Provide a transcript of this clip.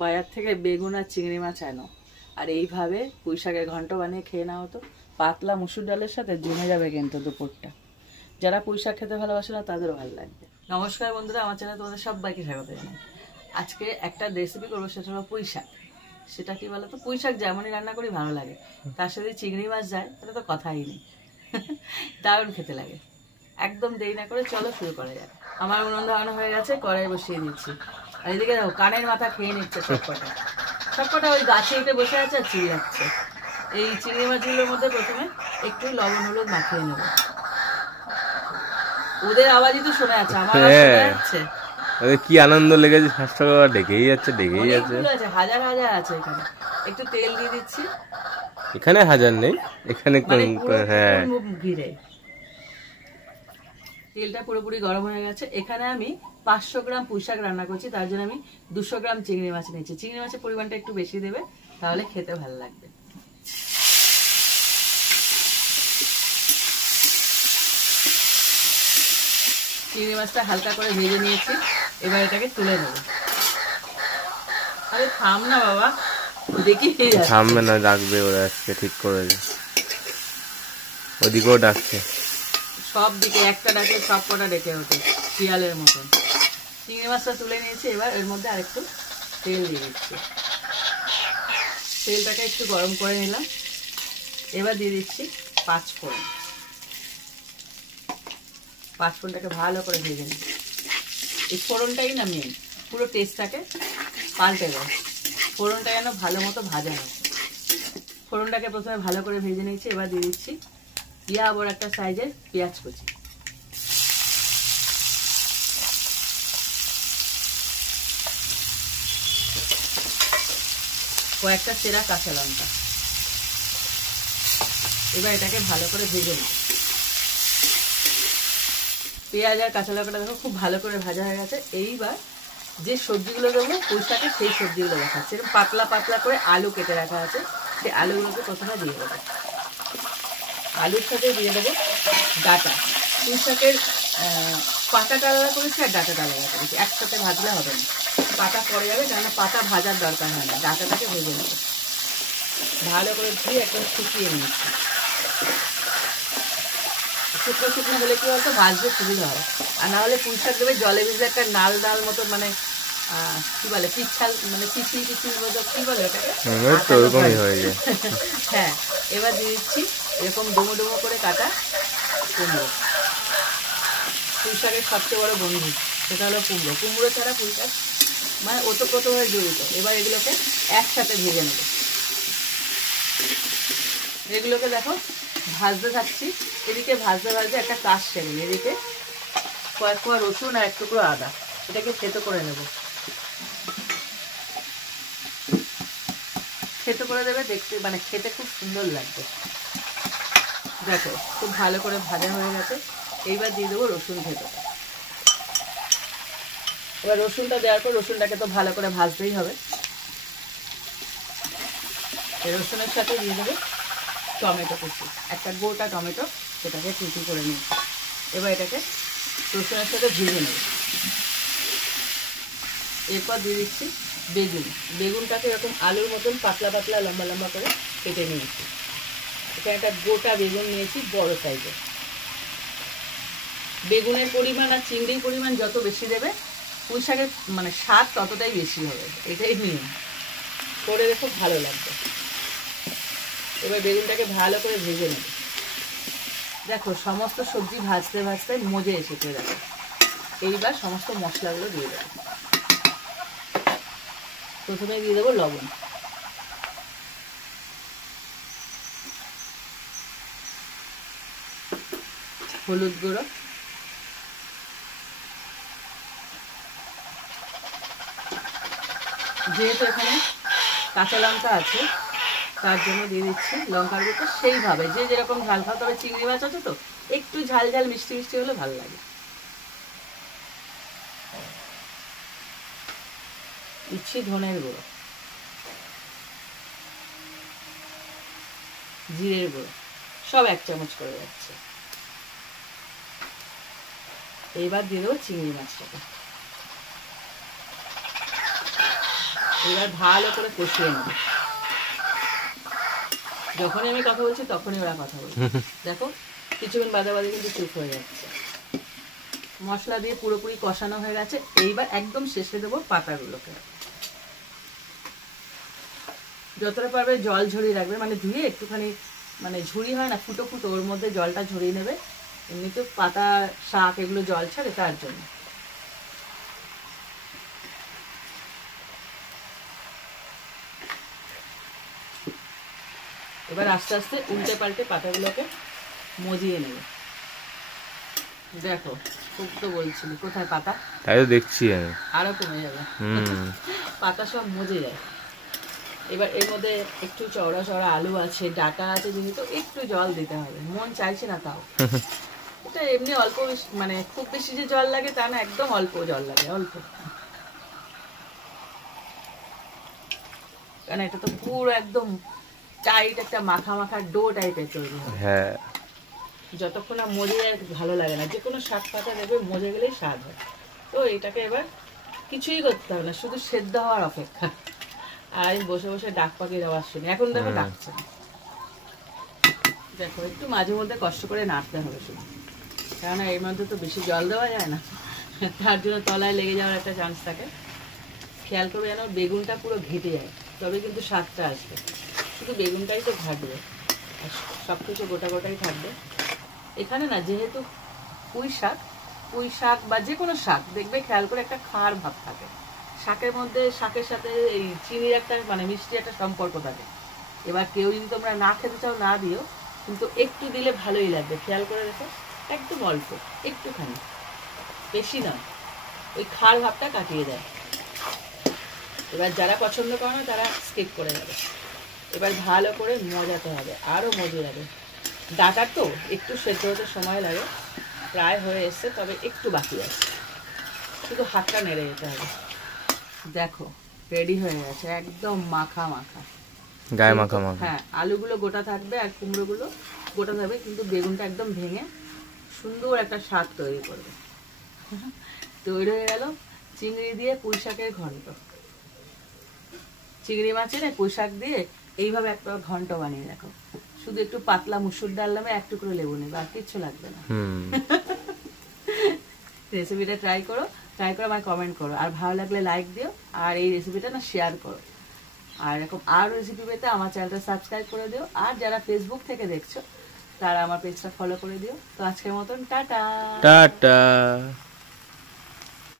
বাজার থেকে বেগুন আর চিংড়ি মাছ আনো আর এইভাবে পুঁই শাকের ঘন্ট বানিয়ে খেয়ে নাও তো। পাতলা মুসুর ডালের সাথে জমে যাবে কিন্তু দুপুরটা। যারা পুঁই শাক খেতে ভালোবাসে না তাদেরও ভালো লাগবে। নমস্কার বন্ধুরা, আমার চ্যানেলে তোমাদের সবাইকে স্বাগত জানাই। আজকে একটা রেসিপি করবো, সেটা হলো পুঁই শাক। সেটা কি বলতো, পুঁই শাক যেমনই রান্না করি ভালো লাগে, তার সাথে চিংড়ি মাছ যায় তাহলে তো কথাই নেই। দারুণ খেতে লাগে। একদম দেরি না করে চলো শুরু করা যাক। আমার উনুন ধরানো হয়ে গেছে, কড়াই বসিয়ে দিচ্ছি। আর এদিকে দেখো কানের মাথা খেয়ে নিচ্ছে সবকটা। সবকটা ওই গাছে উঠে বসে আছে আর চিড়ে যাচ্ছে। এই চিংড়ি মাছগুলোর মধ্যে প্রথমে একটু লবণ হলুদ মাখিয়ে নেবো। ওদের আওয়াজই তো শোনা যাচ্ছে, আমার শোনা যাচ্ছে। কি আনন্দ লেগেছে, শাস্ত্র ডেকেই যাচ্ছে। হাজার হাজার আছে এখানে। একটু তেল দিয়ে দিচ্ছি। এখানে হাজার নেই, এখানে হ্যাঁ ঘিরে। তেলটা পুরোপুরি গরম হয়ে গেছে। এখানে আমি 500 গ্রাম পুঁই শাক রান্না করছি, তার জন্য আমি 200 গ্রাম চিংড়ি মাছ নিয়েছি। চিংড়ি মাছের পরিমাণটা একটু বেশি দেবে, তাহলে খেতে ভালো লাগবে। চিংড়ি মাছটা হালকা করে ভেজে নিয়েছি, এবার এটাকে তুলে নেব। আরে থাম না বাবা, দেখি থামবে না, ডাকবে ওরা আজকে ঠিক করে। ওদিকেও ডাকছে, সব দিকে একটা ডাকে সব কটা ডেকে ওঠে শিয়ালের মতন। চিংড়ি মাছটা তুলে নিয়েছি, এবার এর মধ্যে আরেকটু তেল দিয়ে দিচ্ছি। তেলটাকে একটু গরম করে নিলাম। এবার দিয়ে দিচ্ছি 5 ফোড়ন। 5 ফোড়নটাকে ভালো করে ভেজে নিই। এই ফোড়নটাই না মেন, পুরো টেস্টটাকে পাল্টে দেয়। ফোড়নটা যেন ভালো মতো ভাজা হয়। ফোড়নটাকে প্রথমে ভালো করে ভেজে নিয়েছি। এবার দিয়ে দিচ্ছি বড় একটা সাইজের পেঁয়াজ কুচি। কয়েকটা চেরা কাঁচা লঙ্কা। এবার এটাকে ভালো করে ভেজে নিই। পেঁয়াজ আর কাঁচা লঙ্কাটা দেখো খুব ভালো করে ভাজা হয়ে গেছে। এইবার যে সবজিগুলো দেবো পুঁই শাকে, সেই সবজিগুলো দেখাচ্ছে। এরকম পাতলা পাতলা করে আলু কেটে রাখা আছে, সেই আলুগুলোকে প্রথমে দিয়ে দেবো। আলুর সাথে দিয়ে দেবো ডাঁটা। পুঁই শাকের পাতাটা আলাদা করেছি আর ডাঁটাটা আলাদা করেছি, একসাথে ভাজলে হবে না। পাতা পরে যাবে, কেননা পাতা ভাজার দরকার হয় না। ডাঁটাটাকে ভেজে নেবো ভালো করে, ধুয়ে একদম শুকিয়ে নিচ্ছি। শুকনো শুকনো হলে কি বলতো, ভাজতে সুবিধা হয়। আর না হলে পুঁই শাক দেবে জলে ভিজলে একটা নাল নাল মতো, মানে কি বলে পিছাল, মানে পিছিয়ে পিছিয়ে মতো, কি বলে ওটাকে। হ্যাঁ, এবার দিয়ে দিচ্ছি এরকম ডুমো ডুমো করে কাটা কুমড়ো। পুঁই শাকের সবচেয়ে বড় বন্ধু সেটা হলো কুমড়ো। কুমড়ো ছাড়া পুঁই শাক মানে ওতপ্রোতভাবে জড়িত। এবার এগুলোকে একসাথে ভেজে নেব। এগুলোকে দেখো ভাজতে থাকছি। এদিকে ভাজতে ভাজতে একটা কাজ সেরে নিই। এদিকে কয়েক কোয়া রসুন আর এক টুকরো আদা, এটাকে থেতো করে নেব। থেতো করে দেবে, দেখতে মানে খেতে খুব সুন্দর লাগবে। দেখো খুব ভালো করে ভাজা হয়ে গেছে। এইবার দিয়ে দেবো রসুন থেতো। এবার রসুনটা দেওয়ার পর রসুনটাকে তো ভালো করে ভাজতেই হবে। এই রসুনের সাথে দিয়ে দেবো টমেটো কুচি, একটা গোটা টমেটো, সেটাকে কুচি করে নিই। এবার এটাকে রসুনের সাথে ভেজে নেব। এরপর দিয়ে দিচ্ছি বেগুন। বেগুনটাকে এরকম আলুর মতন পাতলা পাতলা লম্বা লম্বা করে কেটে নিয়েছি। এখানে একটা গোটা বেগুন নিয়েছি, বড় সাইজের। বেগুনের পরিমাণ আর চিংড়ির পরিমাণ যত বেশি দেবে, পুঁই শাকের মানে স্বাদ ততটাই বেশি হবে। এটাই নিয়ম, করে রেখো, ভালো লাগবে। এবার বেগুনটাকে ভালো করে ভেজে নেব। দেখো সমস্ত সবজি ভাজতে ভাজতে মজে এসেছে। দেখো এইবার সমস্ত মশলাগুলো দিয়ে দেবো। প্রথমে দিয়ে দেবো লবণ, হলুদ গুঁড়ো, যেহেতু এখানে কাঁচা লঙ্কা আছে তার জন্য দিয়ে দিচ্ছি লঙ্কার গুঁড়ো। সেইভাবে যে যেরকম ঝাল খাও, তবে চিংড়ি মাছ আছে তো একটু ঝাল ঝাল মিষ্টি মিষ্টি হলে ভালো লাগে। দিচ্ছি ধনের গুঁড়ো, জিরের গুঁড়ো, সব 1 চামচ করে যাচ্ছে। এবার দিয়ে দেবো চিংড়ি মাছটাকে। এবার ভালো করে কষিয়ে নেব। যখনই আমি কথা বলছি তখনই ওরা কথা বলছে। দেখো কিছুক্ষণ বাদে বাদে কিন্তু চুপ হয়ে যাচ্ছে। মশলা দিয়ে পুরোপুরি কষানো হয়ে গেছে। এইবার একদম শেষে দেবো পাতাগুলোকে। যতটা পারবে জল ঝরিয়ে রাখবে, মানে ধুয়ে একটুখানি মানে ঝুড়ি হয় না ফুটো ফুটো, ওর মধ্যে জলটা ঝরিয়ে নেবে। এমনিতে পাতা শাক এগুলো জল ছাড়ে, তার জন্য। এবার আস্তে আস্তে উল্টে পাল্টে পাতাগুলোকে মজিয়ে নেবে। দেখো খুব তো বলছিলি কোথায় পাতা, তাই তো দেখছি আমি। আরো কমে যাবে, পাতা সব মজে যায়। এবার এর মধ্যে একটু চওড়া চওড়া আলু আছে, ডাটা আছে, যেহেতু একটু জল দিতে হবে। মন চাইছে না তাও। এটা এমনি অল্প, মানে খুব বেশি যে জল লাগে তা না, একদম অল্প জল লাগে, অল্প। কারণ এটা তো পুরো একদম টাইট একটা মাখা মাখা ডো টাইপের তৈরি হবে। হ্যাঁ, যতক্ষণ না মজে যায় ভালো লাগে না। যে কোনো শাক পাতা দেখবে মজে গেলেই স্বাদ হয়। তো এটাকে এবার কিছুই করতে হবে না, শুধু সেদ্ধ হওয়ার অপেক্ষা। আর আমি বসে বসে ডাক পাখির আওয়াজ শুনি। এখন দেখো ডাকছে না। দেখো একটু মাঝে মধ্যে কষ্ট করে নাড়তে হবে শুধু, কেননা এর মধ্যে তো বেশি জল দেওয়া যায় না, তার জন্য তলায় লেগে যাওয়ার একটা চান্স থাকে। খেয়াল করবে যেন বেগুনটা পুরো ঘেটে যায়, তবে কিন্তু স্বাদটা আসবে। শুধু বেগুনটাই তো ঘাটবে, আর সব কিছু গোটা গোটাই থাকবে। এখানে না যেহেতু পুঁই শাক বা যে কোনো শাক দেখবে খেয়াল করে একটা খাঁড় ভাব থাকে শাকের মধ্যে। শাকের সাথে এই চিনির একটা মানে মিষ্টি একটা সম্পর্ক থাকে। এবার কেউ যদি তোমরা না খেতে চাও না দিও, কিন্তু একটু দিলে ভালোই লাগবে। খেয়াল করে রেখো, একদম অল্প একটুখানি, বেশি না, ওই খাঁড় ভাবটা কাটিয়ে দেয়। এবার যারা পছন্দ করে না তারা স্কিপ করে যাবে। এবার ভালো করে মজাতে হবে, আরও মজে যাবে। ডাটা তো একটু সেদ্ধ হতে সময় লাগে, প্রায় হয়ে এসছে, তবে একটু বাকি আছে, শুধু হাতটা নেড়ে যেতে হবে। দেখো রেডি হয়ে গেছে, একদম মাখা মাখা, গায়ে মাখা মাখা। হ্যাঁ, আলুগুলো গোটা থাকবে আর কুমড়োগুলো গোটা থাকবে, কিন্তু বেগুনটা একদম ভেঙে সুন্দর একটা স্বাদ তৈরি করবে। তৈরি হয়ে গেল চিংড়ি দিয়ে পুঁই শাকের ঘন্ট। চিংড়ি মাছের পুঁই শাক দিয়ে এইভাবে একটা ঘন্ট বানিয়ে রাখো। শুধু একটু পাতলা মুসুর ডাল নামে এক টুকরো লেবু নেবে, আর কিচ্ছু লাগবে না। রেসিপিটা ট্রাই করে আমায় কমেন্ট করো, আর ভালো লাগলে লাইক দিও, আর এই রেসিপিটা না শেয়ার করো। আর এরকম আর রেসিপি পেতে আমার চ্যানেলটা সাবস্ক্রাইব করে দিও, আর যারা ফেসবুক থেকে দেখছো তারা আমার পেজটা ফলো করে দিও। তো আজকের মতন টাটা টাটা।